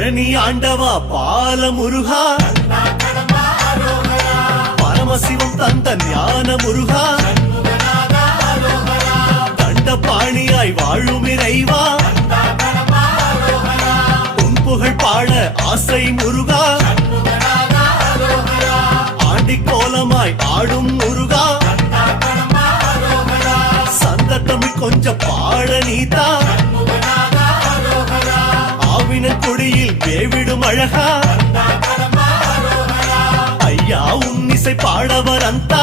பழனி ஆண்டவா பால முருகா, பரமசிவம் தந்த ஞான முருகா, தண்டபாணியாய் வாழும் இறைவா, உன் புகழ் பாட ஆசை முருகா, ஆண்டி கோலமாய் ஆடும் முருகா, சந்த தமிழ் கொஞ்சம் பாட நீதா, ஆவினன் கொடியில் வேவிடும் அழகா, ஐயா உன் இசை பாடவர் அந்த